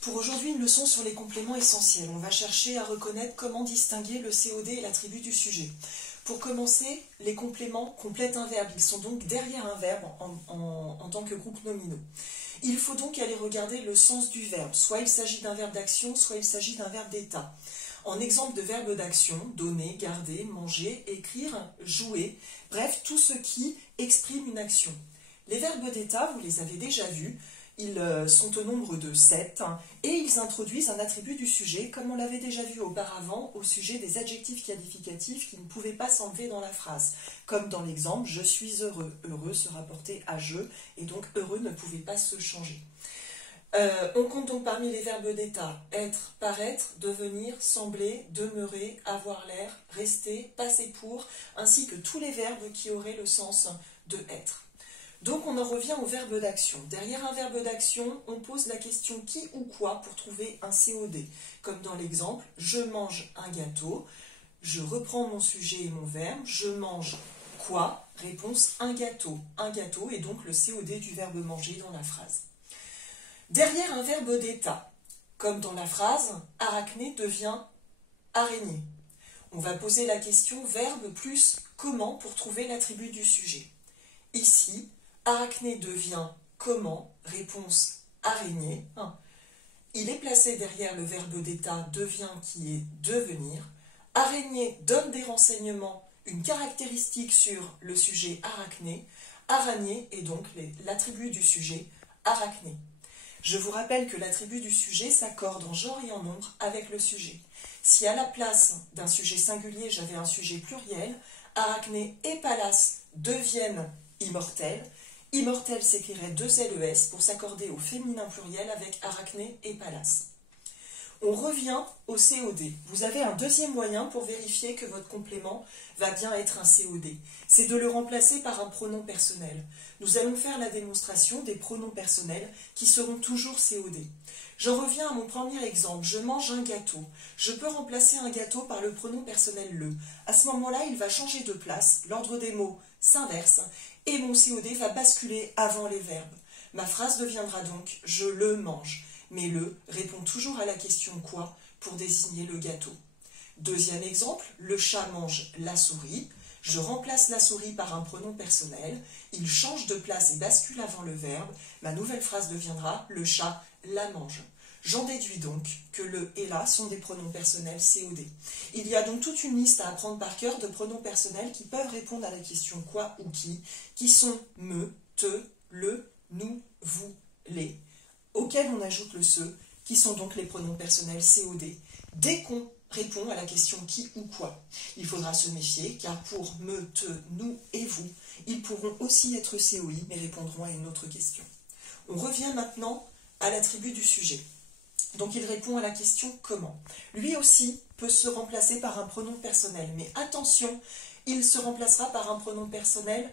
Pour aujourd'hui, une leçon sur les compléments essentiels. On va chercher à reconnaître comment distinguer le COD et l'attribut du sujet. Pour commencer, les compléments complètent un verbe. Ils sont donc derrière un verbe en tant que groupe nominaux. Il faut donc aller regarder le sens du verbe. Soit il s'agit d'un verbe d'action, soit il s'agit d'un verbe d'état. En exemple de verbe d'action, donner, garder, manger, écrire, jouer, bref, tout ce qui exprime une action. Les verbes d'état, vous les avez déjà vus, ils sont au nombre de 7 et ils introduisent un attribut du sujet, comme on l'avait déjà vu auparavant au sujet des adjectifs qualificatifs qui ne pouvaient pas s'enlever dans la phrase. Comme dans l'exemple « je suis heureux ». Heureux se rapportait à « je » et donc « heureux » ne pouvait pas se changer. On compte donc parmi les verbes d'état être, paraître, devenir, sembler, demeurer, avoir l'air, rester, passer pour, ainsi que tous les verbes qui auraient le sens de être. Donc on en revient au verbe d'action. Derrière un verbe d'action, on pose la question qui ou quoi pour trouver un COD. Comme dans l'exemple, je mange un gâteau, je reprends mon sujet et mon verbe, je mange quoi? Réponse un gâteau. Un gâteau est donc le COD du verbe manger dans la phrase. Derrière un verbe d'état, comme dans la phrase, arachné devient araignée. On va poser la question verbe plus comment pour trouver l'attribut du sujet. Ici, arachné devient comment, réponse araignée. Il est placé derrière le verbe d'état devient qui est devenir. Araignée donne des renseignements, une caractéristique sur le sujet arachné. Araignée est donc l'attribut du sujet arachné. Je vous rappelle que l'attribut du sujet s'accorde en genre et en nombre avec le sujet. Si à la place d'un sujet singulier, j'avais un sujet pluriel, arachné et Pallas deviennent immortels. Immortel s'écrirait 2 LES pour s'accorder au féminin pluriel avec arachné et Pallas. On revient au COD. Vous avez un deuxième moyen pour vérifier que votre complément va bien être un COD. C'est de le remplacer par un pronom personnel. Nous allons faire la démonstration des pronoms personnels qui seront toujours COD. J'en reviens à mon premier exemple. Je mange un gâteau. Je peux remplacer un gâteau par le pronom personnel le. À ce moment-là, il va changer de place. L'ordre des mots s'inverse et mon COD va basculer avant les verbes. Ma phrase deviendra donc « je le mange ». Mais le répond toujours à la question « quoi » pour désigner le gâteau. Deuxième exemple, le chat mange la souris. Je remplace la souris par un pronom personnel. Il change de place et bascule avant le verbe. Ma nouvelle phrase deviendra « le chat la mange ». J'en déduis donc que le et la sont des pronoms personnels COD. Il y a donc toute une liste à apprendre par cœur de pronoms personnels qui peuvent répondre à la question « quoi » ou « qui sont « me », « te », « le », « nous », « vous », « les », auxquels on ajoute le se, qui sont donc les pronoms personnels COD, dès qu'on répond à la question qui ou quoi. Il faudra se méfier, car pour me, te, nous et vous, ils pourront aussi être COI, mais répondront à une autre question. On revient maintenant à l'attribut du sujet. Donc il répond à la question comment. Lui aussi peut se remplacer par un pronom personnel, mais attention, il se remplacera par un pronom personnel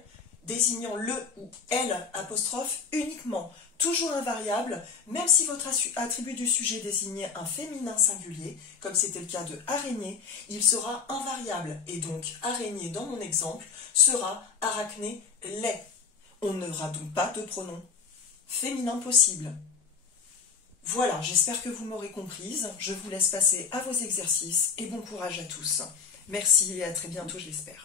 désignant le ou elle apostrophe uniquement, toujours invariable, même si votre attribut du sujet désignait un féminin singulier, comme c'était le cas de araignée, il sera invariable, et donc araignée dans mon exemple sera arachné les. On n'aura donc pas de pronom féminin possible. Voilà, j'espère que vous m'aurez comprise, je vous laisse passer à vos exercices, et bon courage à tous. Merci et à très bientôt, je l'espère.